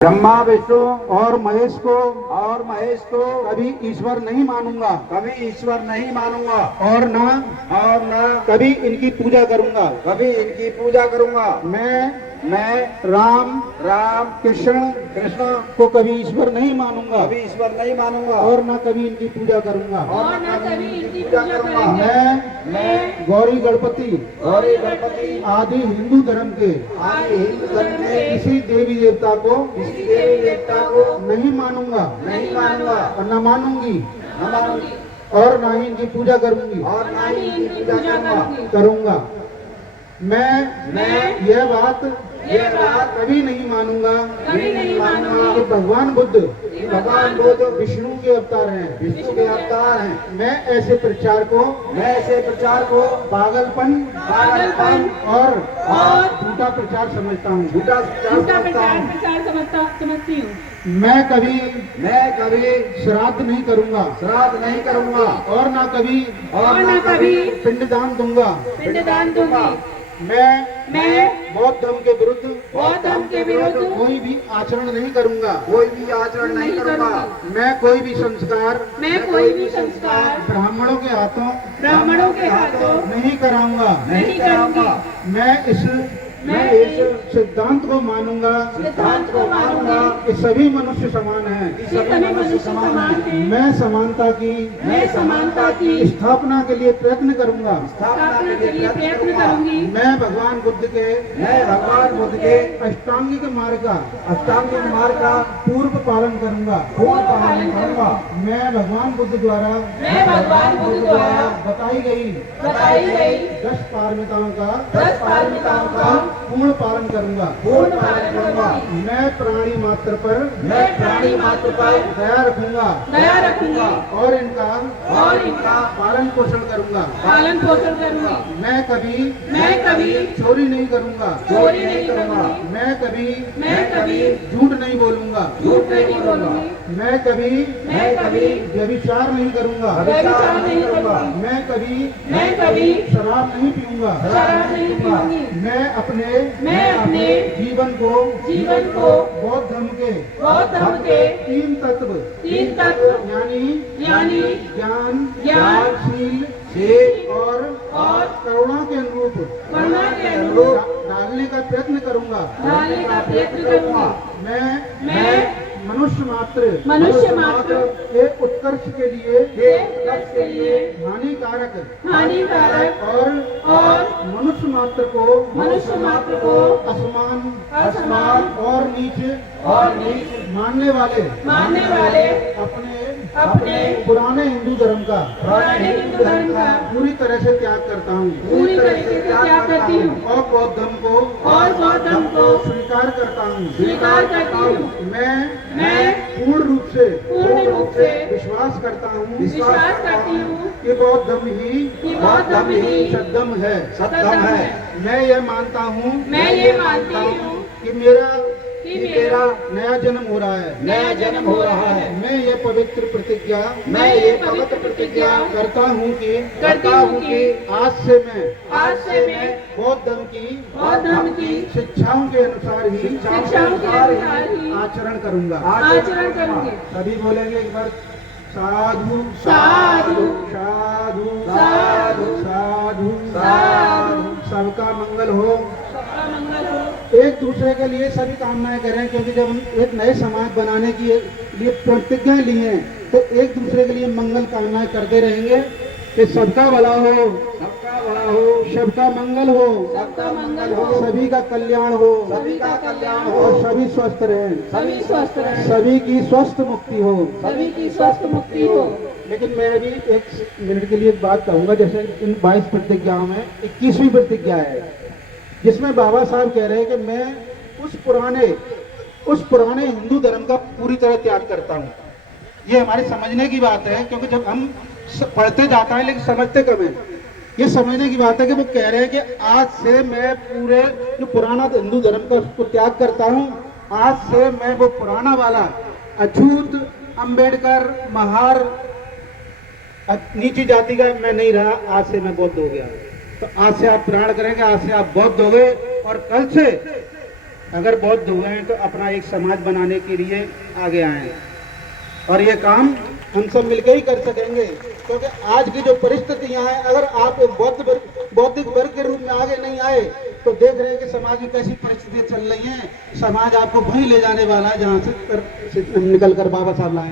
ब्रह्मा विष्णु और महेश को कभी ईश्वर नहीं मानूंगा, कभी ईश्वर नहीं मानूंगा और ना कभी इनकी पूजा करूंगा। कभी इनकी पूजा करूंगा। मैं राम कृष्ण को कभी ईश्वर नहीं मानूंगा, कभी ईश्वर नहीं मानूंगा और ना कभी इनकी पूजा करूंगा। और ना कभी इनकी पूजा करूंगा। मैं गौरी गणपति आदि हिंदू धर्म के किसी देवी देवता को नहीं मानूंगा और न मानूंगी और ना ही इनकी पूजा करूंगी और ना ही इनकी पूजा करूंगा। मैं यह बात कभी नहीं मानूंगा कि भगवान बुद्ध विष्णु के अवतार हैं। मैं ऐसे प्रचार को पागलपन और झूठा प्रचार समझता हूँ। समझती हूँ। मैं कभी श्राद्ध नहीं करूंगा और ना कभी पिंडदान दूंगा। मैं बौद्ध धर्म के विरुद्ध कोई भी आचरण नहीं करूंगा। मैं कोई भी संस्कार ब्राह्मणों के हाथों नहीं कराऊंगा। मैं इस सिद्धांत को मानूंगा कि सभी मनुष्य समान हैं। मैं समानता की स्थापना के लिए प्रयत्न करूंगा। मैं भगवान बुद्ध के अष्टांगिक मार्ग का पूर्व पालन करूंगा। मैं भगवान बुद्ध द्वारा बताई गई 10 पारमिताओं का पूर्ण पालन करूंगा। मैं प्राणी मात्र पर दया रखूंगा और इनका पालन पोषण करूंगा। मैं कभी चोरी नहीं करूंगा। मैं कभी झूठ नहीं बोलूंगा। मैं कभी व्यभिचार नहीं करूंगा। मैं कभी शराब नहीं पीऊंगा। मैं अपने जीवन को बौद्ध धर्म के 3 तत्व यानी ज्ञान शील और करुणा के अनुरूप डालने का प्रयत्न करूंगा। मैं मनुष्य मात्र के उत्कर्ष के लिए हानिकारक और मनुष्य मात्र को असमान और नीच मानने वाले अपने पुराने हिंदू धर्म का पूरी तरह से त्याग करता हूँ और बौद्ध धर्म को स्वीकार करता हूँ। मैं पूर्ण रूप से विश्वास करता हूँ कि बौद्ध धर्म ही सद्धम है। मैं ये मानता हूँ कि मेरा नया जन्म हो रहा है। मैं ये पवित्र प्रतिज्ञा करता हूँ कि आज से मैं बौद्ध धर्म की शिक्षाओं के अनुसार ही आचरण करूँगा। सभी बोलेंगे एक बार, साधु साधु साधु साधु साधु साधु। सबका मंगल हो। एक दूसरे के लिए सभी कामनाएं करें, क्योंकि जब हम एक नए समाज बनाने की लिए प्रतिज्ञा ली है तो एक दूसरे के लिए मंगल कामनाएं करते रहेंगे कि सबका भला हो, सबका मंगल हो, सभी का कल्याण हो और सभी स्वस्थ रहें, सभी की स्वस्थ मुक्ति हो। लेकिन मैं भी 1 मिनट के लिए एक बात कहूँगा। जैसे इन 22 प्रतिज्ञाओं में 21वीं प्रतिज्ञा है, जिसमें बाबा साहब कह रहे हैं कि मैं उस पुराने हिंदू धर्म का पूरी तरह त्याग करता हूँ। ये हमारे समझने की बात है, क्योंकि जब हम पढ़ते जाता है लेकिन समझते कम है। ये समझने की बात है कि वो कह रहे हैं कि आज से मैं पूरे जो पुराना हिंदू धर्म का उसको त्याग करता हूँ। आज से मैं वो पुराना वाला अछूत, अंबेडकर, महार, नीची जाति का मैं नहीं रहा। आज से मैं बौद्ध हो गया। तो आज से आप प्रण करेंगे, आज से आप बौद्ध हो गए और कल से अगर बौद्ध हुए हैं तो अपना एक समाज बनाने के लिए आगे आए और ये काम हम सब मिलकर ही कर सकेंगे, क्योंकि आज की जो परिस्थितियां हैं, अगर आप बौद्धिक वर्ग के रूप में आगे नहीं आए तो देख रहे हैं कि समाज में कैसी परिस्थितियां चल रही हैं। समाज आपको वहीं ले जाने वाला है जहां से निकल कर बाबा साहब लाए।